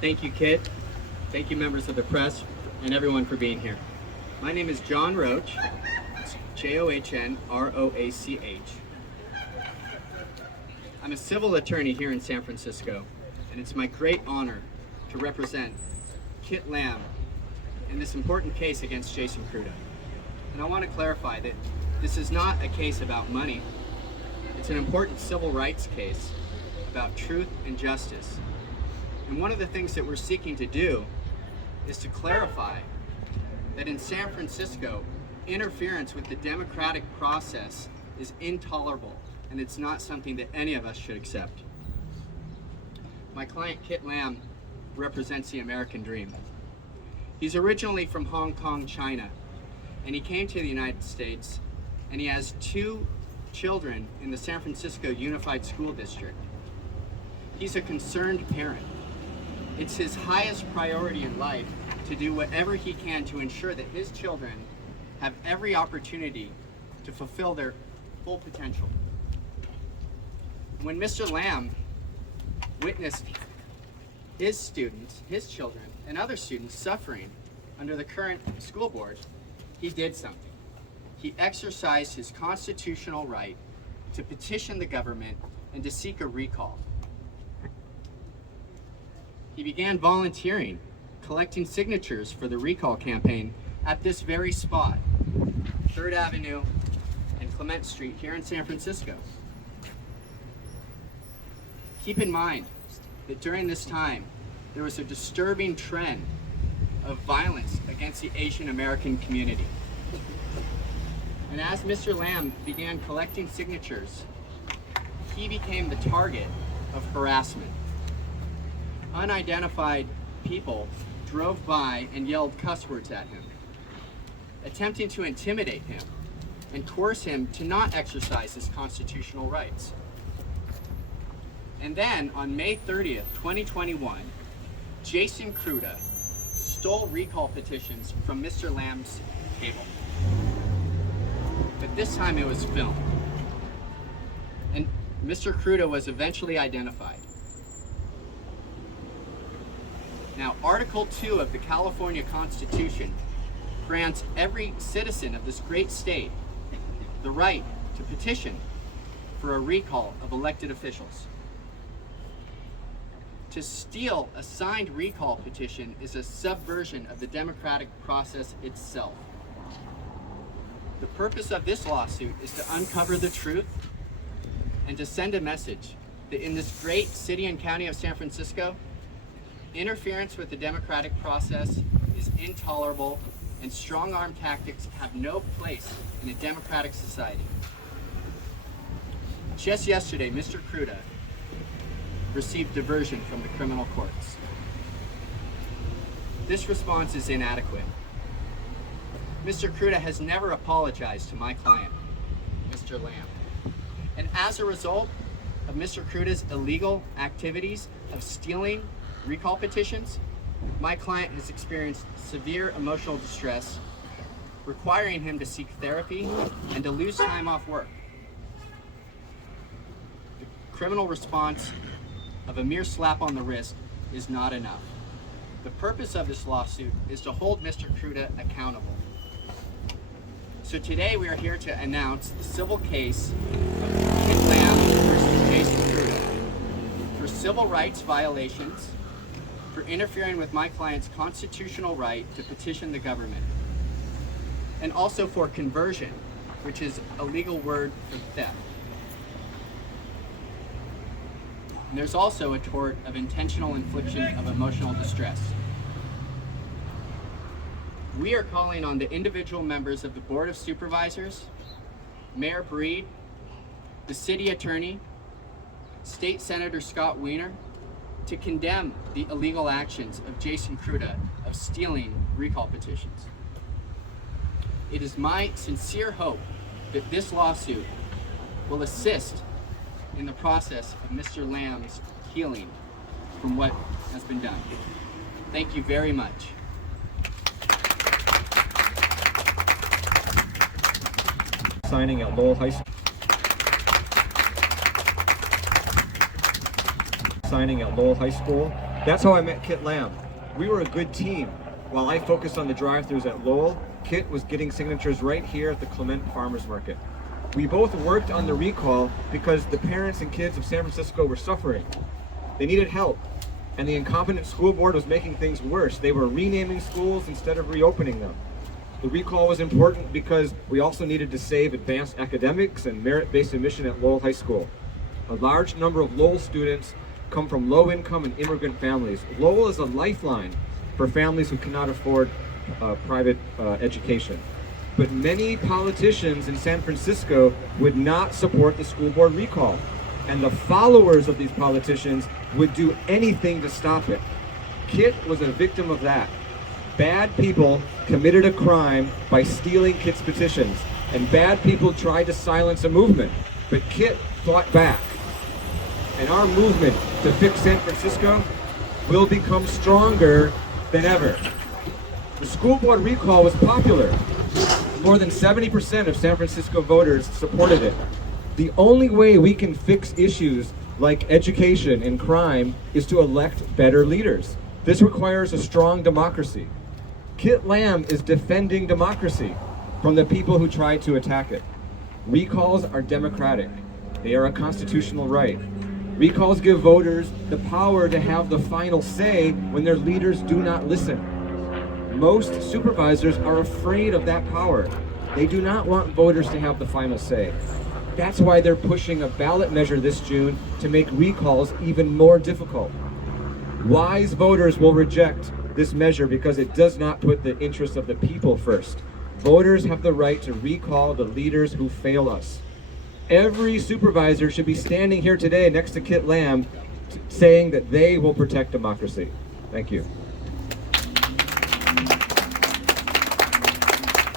Thank you, Kit. Thank you, members of the press, and everyone for being here. My name is John Roach. It's Johnroach. I'm a civil attorney here in San Francisco, and it's my great honor to represent Kit Lamb in this important case against Jason Kruta. And I want to clarify that this is not a case about money. It's an important civil rights case about truth and justice. And one of the things that we're seeking to do is to clarify that in San Francisco, interference with the democratic process is intolerable, and it's not something that any of us should accept. My client, Kit Lamb, represents the American dream. He's originally from Hong Kong, China, and he came to the United States, and he has 2 children in the San Francisco Unified School District. He's a concerned parent. It's his highest priority in life to do whatever he can to ensure that his children have every opportunity to fulfill their full potential. When Mr. Lamb witnessed his students, his children, and other students suffering under the current school board, he did something. He exercised his constitutional right to petition the government and to seek a recall. He began volunteering, collecting signatures for the recall campaign at this very spot, 3rd Avenue and Clement Street here in San Francisco. Keep in mind that during this time, there was a disturbing trend of violence against the Asian American community. And as Mr. Lamb began collecting signatures, he became the target of harassment. Unidentified people drove by and yelled cuss words at him, attempting to intimidate him and coerce him to not exercise his constitutional rights. And then on May 30th, 2021, Jason Kruta stole recall petitions from Mr. Lamb's table. But this time it was filmed. And Mr. Kruta was eventually identified. Now, Article 2 of the California Constitution grants every citizen of this great state the right to petition for a recall of elected officials. To steal a signed recall petition is a subversion of the democratic process itself. The purpose of this lawsuit is to uncover the truth and to send a message that in this great city and county of San Francisco, interference with the democratic process is intolerable, and strong-arm tactics have no place in a democratic society. Just yesterday, Mr. Kruta received diversion from the criminal courts. This response is inadequate. Mr. Kruta has never apologized to my client, Mr. Lamb. And as a result of Mr. Kruta's illegal activities of stealing recall petitions, my client has experienced severe emotional distress, requiring him to seek therapy and to lose time off work. The criminal response of a mere slap on the wrist is not enough. The purpose of this lawsuit is to hold Mr. Kruta accountable. So today we are here to announce the civil case of Kit Lamb versus Jason Kruta for civil rights violations, for interfering with my client's constitutional right to petition the government, and also for conversion, which is a legal word for theft. And there's also a tort of intentional infliction of emotional distress. We are calling on the individual members of the Board of Supervisors, Mayor Breed, the City Attorney, State Senator Scott Wiener, to condemn the illegal actions of Jason Kruta of stealing recall petitions. It is my sincere hope that this lawsuit will assist in the process of Mr. Lamb's healing from what has been done. Thank you very much. Signing at Lowell High School. Signing at Lowell High School, That's how I met Kit Lamb. We were a good team. While I focused on the drive-thrus at Lowell, Kit was getting signatures right here at the Clement Farmers Market. We both worked on the recall because the parents and kids of San Francisco were suffering. They needed help, and the incompetent school board was making things worse. They were renaming schools instead of reopening them. The recall was important because we also needed to save advanced academics and merit-based admission at Lowell High School. A large number of Lowell students come from low-income and immigrant families. Lowell is a lifeline for families who cannot afford private education. But many politicians in San Francisco would not support the school board recall, and the followers of these politicians would do anything to stop it. Kit was a victim of that. Bad people committed a crime by stealing Kit's petitions, and bad people tried to silence a movement, but Kit fought back. And our movement to fix San Francisco will become stronger than ever. The school board recall was popular. More than 70% of San Francisco voters supported it. The only way we can fix issues like education and crime is to elect better leaders. This requires a strong democracy. Kit Lamb is defending democracy from the people who tried to attack it. Recalls are democratic. They are a constitutional right. Recalls give voters the power to have the final say when their leaders do not listen. Most supervisors are afraid of that power. They do not want voters to have the final say. That's why they're pushing a ballot measure this June to make recalls even more difficult. Wise voters will reject this measure because it does not put the interests of the people first. Voters have the right to recall the leaders who fail us. Every supervisor should be standing here today next to Kit Lamb saying that they will protect democracy. Thank you.